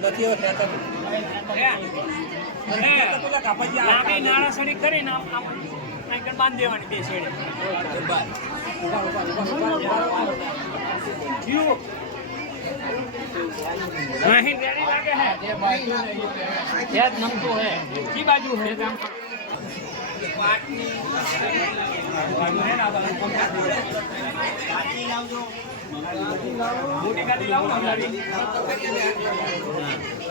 નથી લાંબી કરીને આગળ બાંધી દેવાની બે છેડે રેડી લાગે હે. હે. કી બાજુ હે મોટી ગાડી લાવો ને ગાડી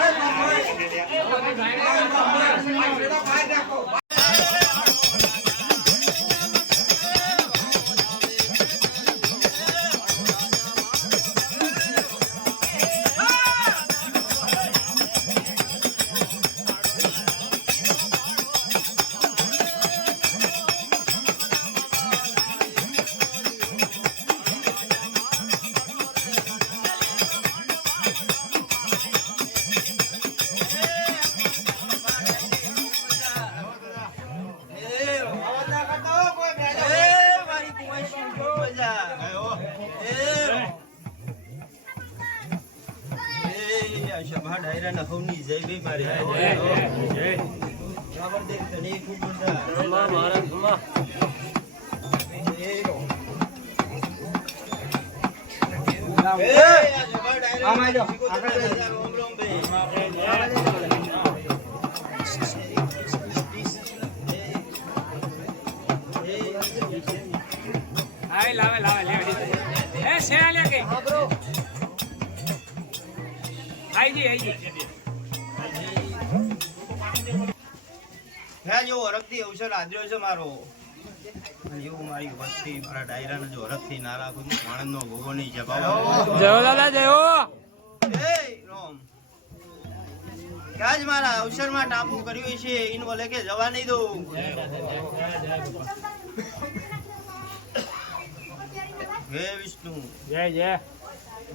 Emma. એ. સબનું કરાવું આ તો એ છે ને, નવા ને પાંચ રૂપિયા. આય લાવે લાવે લે એ શેણા લે કે આઈજી આઈજી જો હરખથી અવસર આદર્યો છે મારો. એવું મારી વસ્તી મારા ડાયરાને જો હરખથી ના રાખું માણસનો ભોગો નહીં. દાદા જય રોમ. ક્યાં જ મારા અવસરમાં ટાપુ કર્યું છે ઇન બોલે કે જવા નહીં દઉં. હે વિષ્ણુ. જય જય.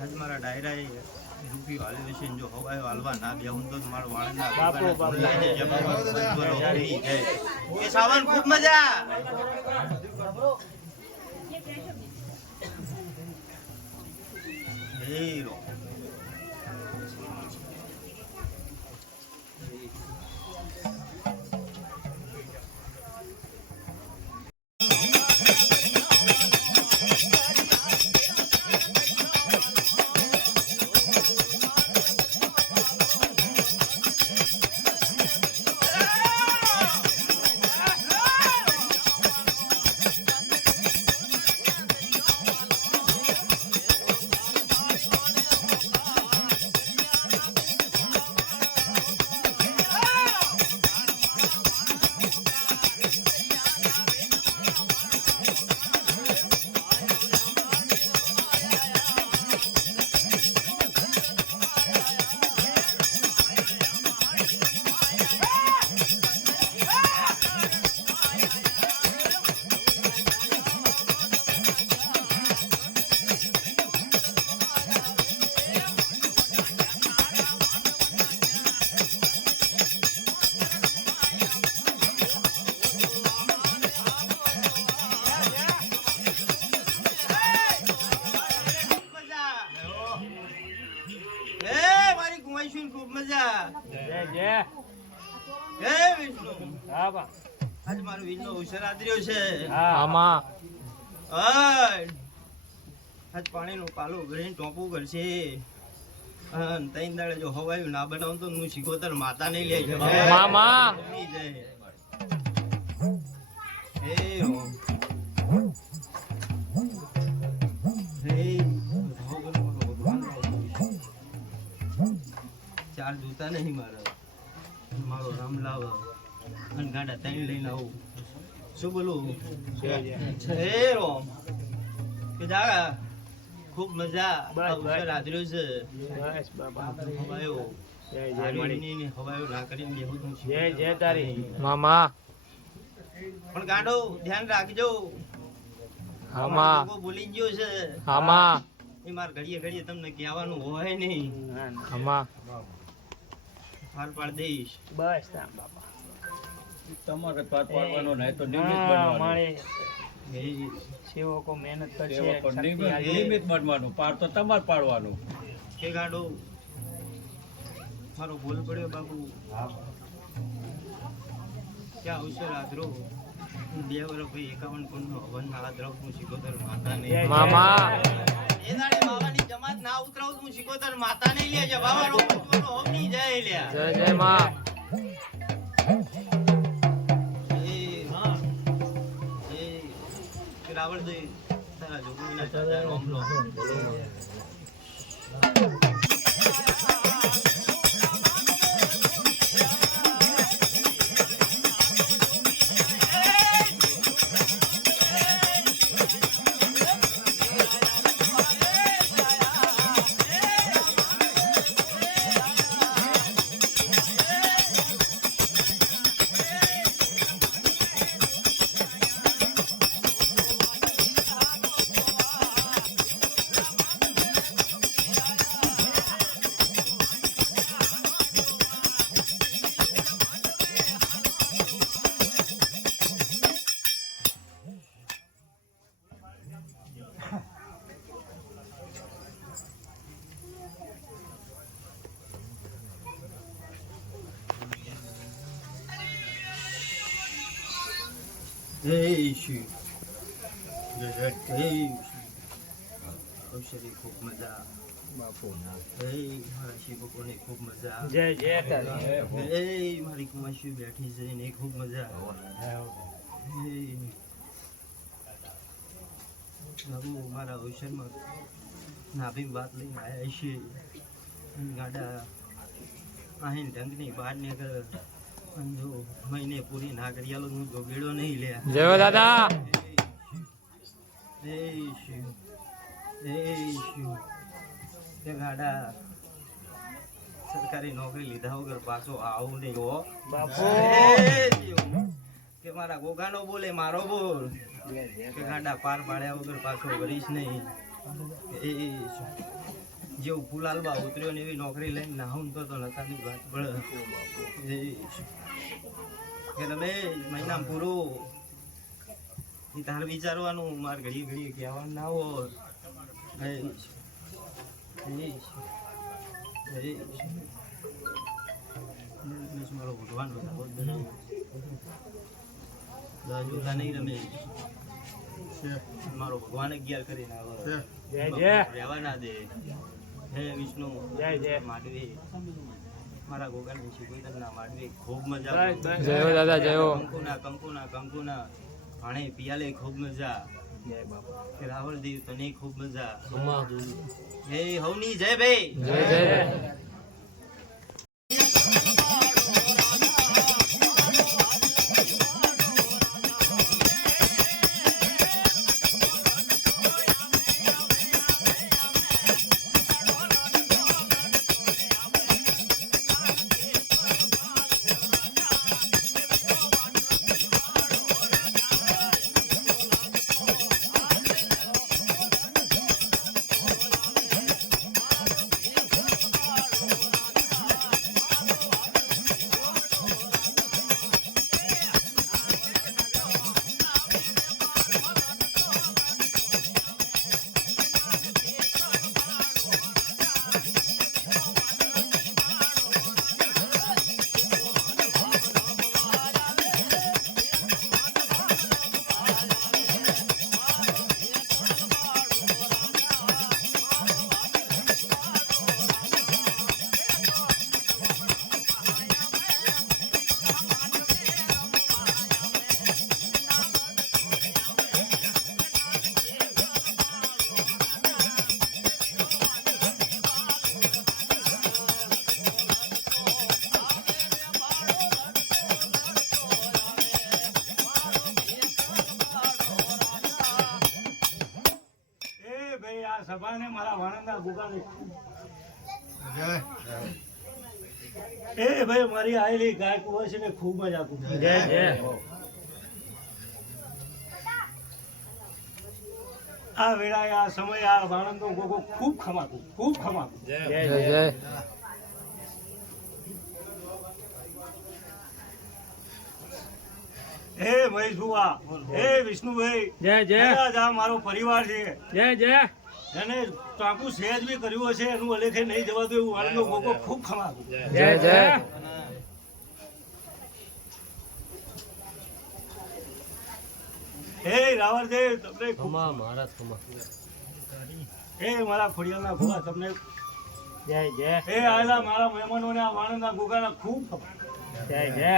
આજ મારા ડાયરાએ રૂપિયો હાલ્યો છે જો હવાયો હાલવા ના બેહું તો મારો વાળ ના બાપુ. જાય. એ સાવન ખૂબ મજા હે મારો વિષ્ણુ ઉછેર આદર્યો છે હા માં આજ પાણીનું પાલું ઉઘરીને ટોપું કરશે તૈન દાડે જો હવાયું ના બનાવું તો હું શીખોતર માતા નહીં લે છે ચાર જૂતા નહીં મારા મારો રામ લાવ અને ગાડા ત્રણ લઈને આવું. શું બોલું? હે રોમ. કે દાડા ખૂબ મજા આદર્યો છે હવાયો. જય જય હારી મળી ની હવાયો ના કરીને બેહું તો છું. જય જય તારી. મામા. પણ ગાંડો ધ્યાન રાખજો. આમાં લોકો બોલી ગયો છે. હામા. એ માર ઘડીએ ઘડીએ તમને કહેવાનું હોય નહીં. હાર પાડ દઈશ. બસ રામ બાપા. તમારે પાર પાડવાનો નહીં તો નિયમિત બનવાનું. સેવકો મહેનત કરશે નિયમિત બનવાનું. પાર તો તમારે પાડવાનું. કે ગાડો? મારો ભૂલ પડ્યો બાબુ ક્યાં અવસર રાધરો બે વર્ષ ભાઈ એકાવન કુંડ નો હવન ના આદરવ હું શિકોતર માતા ને નહીં મામા જમાત ના ઉતરાવ હું શિકોતર માતા નહીં લે છે. બાબા નો પંચવાનો હોમ નહીં જાય લે. જય જય માં. રાવણ દે તારા જોગણીના દાદા રોમ લો જય જય જય શ્રી અવસરી ખૂબ મજા બાપુ મારા શિવકોને ખૂબ મજા જય જય એ મારી કુમાશી બેઠી છે ને ખૂબ મજા. બાબુ મારા ઓશનમાં નાભી વાત લઈને આવ્યા છે ગાડા અહીં ઢંગની બહાર નીકળ મહિને પૂરી ના કરી આલો હું ગોગેડો નહીં લે. જય દાદા. જય શિવ જય શિવ તે ગાડા સરકારી નોકરી લીધા વગર પાછો આવું નહીં હો. બાપુ. કે મારા ગોગાનો બોલે મારો બોલ. કે ગાડા પાર પાડ્યા વગર પાછો ભરીશ નહીં. એ જેવું ફુલાલબા ઉતર્યો ને એવી નોકરી લઈને નાહું તો તો નકાની વાત પડે કે તમે મહિના પૂરું. એ તાર વિચારવાનું માર ઘડી ઘડી કહેવાનું ના હોય એ એ એ બસ મારો ભગવાન જ બનાવો. નહીં રમે મારો ભગવાન અગિયાર કરીને આવે જય જય. રહેવા ના દે. હે વિષ્ણુ. જય જય. માડવી મારા ગોગાની શિકોતર ના માડવી ખૂબ મજા જય હો દાદા જય હો. કંકુના કંકુના કંકુના. પાણે પિયાલે ખૂબ મજા. જય બાપા. રાવલ રાવળ દેવ તને ખૂબ મજા. હે હવની જય ભાઈ. જય જય. એ ભાઈ મારી આયેલી ગાય કુંવર છે ને ખૂબ જ આપું જય જય. આ વેળાએ આ સમય આ વાણંદનો ગોગો ખૂબ ખમાતું ખૂબ ખમાતું. જય. જય જય. હે હે વિષ્ણુભાઈ. જય જય. મારો પરિવાર છે. જય જય. એને ટાંકુ સહેજ બી કર્યું હશે એનું અલેખે નહીં જવાતું એવું વાળનો ગોગો ખૂબ ખમાતું જય જય. હે રાવણદેવ તમને ખૂબ હે મારા ફોડિયાના ભોળા તમને જય જય. હે આયલા મારા મહેમાનોને આ વાણંદના ગોગાના ખૂબ ખમા જય જય જય.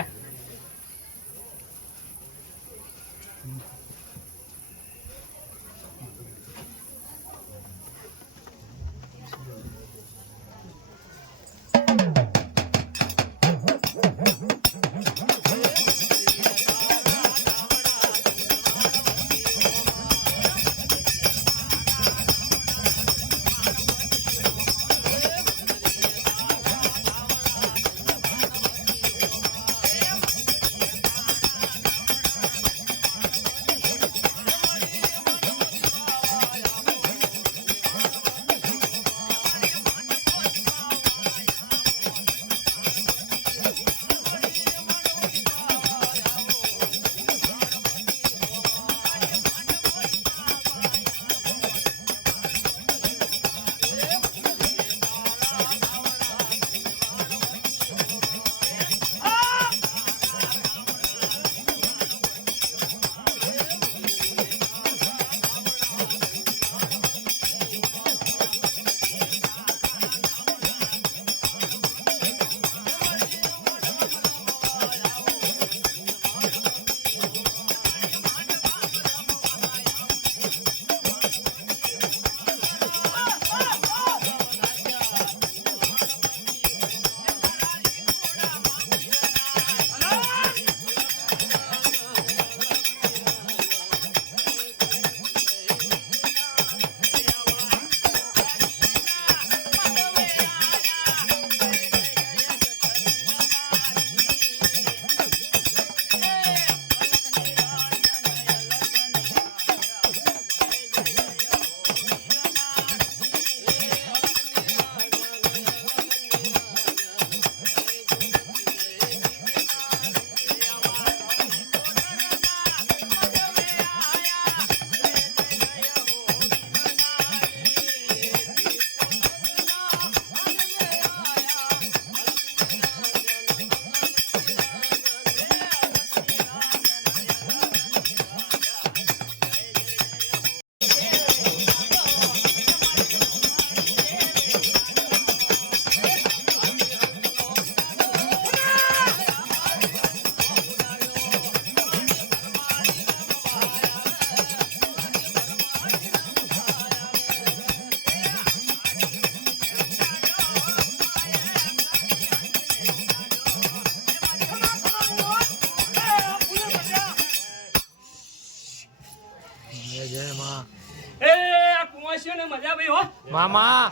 મામા.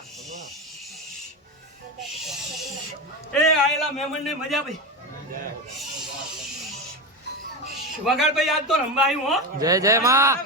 એ આયેલા મહેમાનને મજા ભાઈ. વગાડ ભાઈ આજ તો રંબાયું હો. જય જય માં.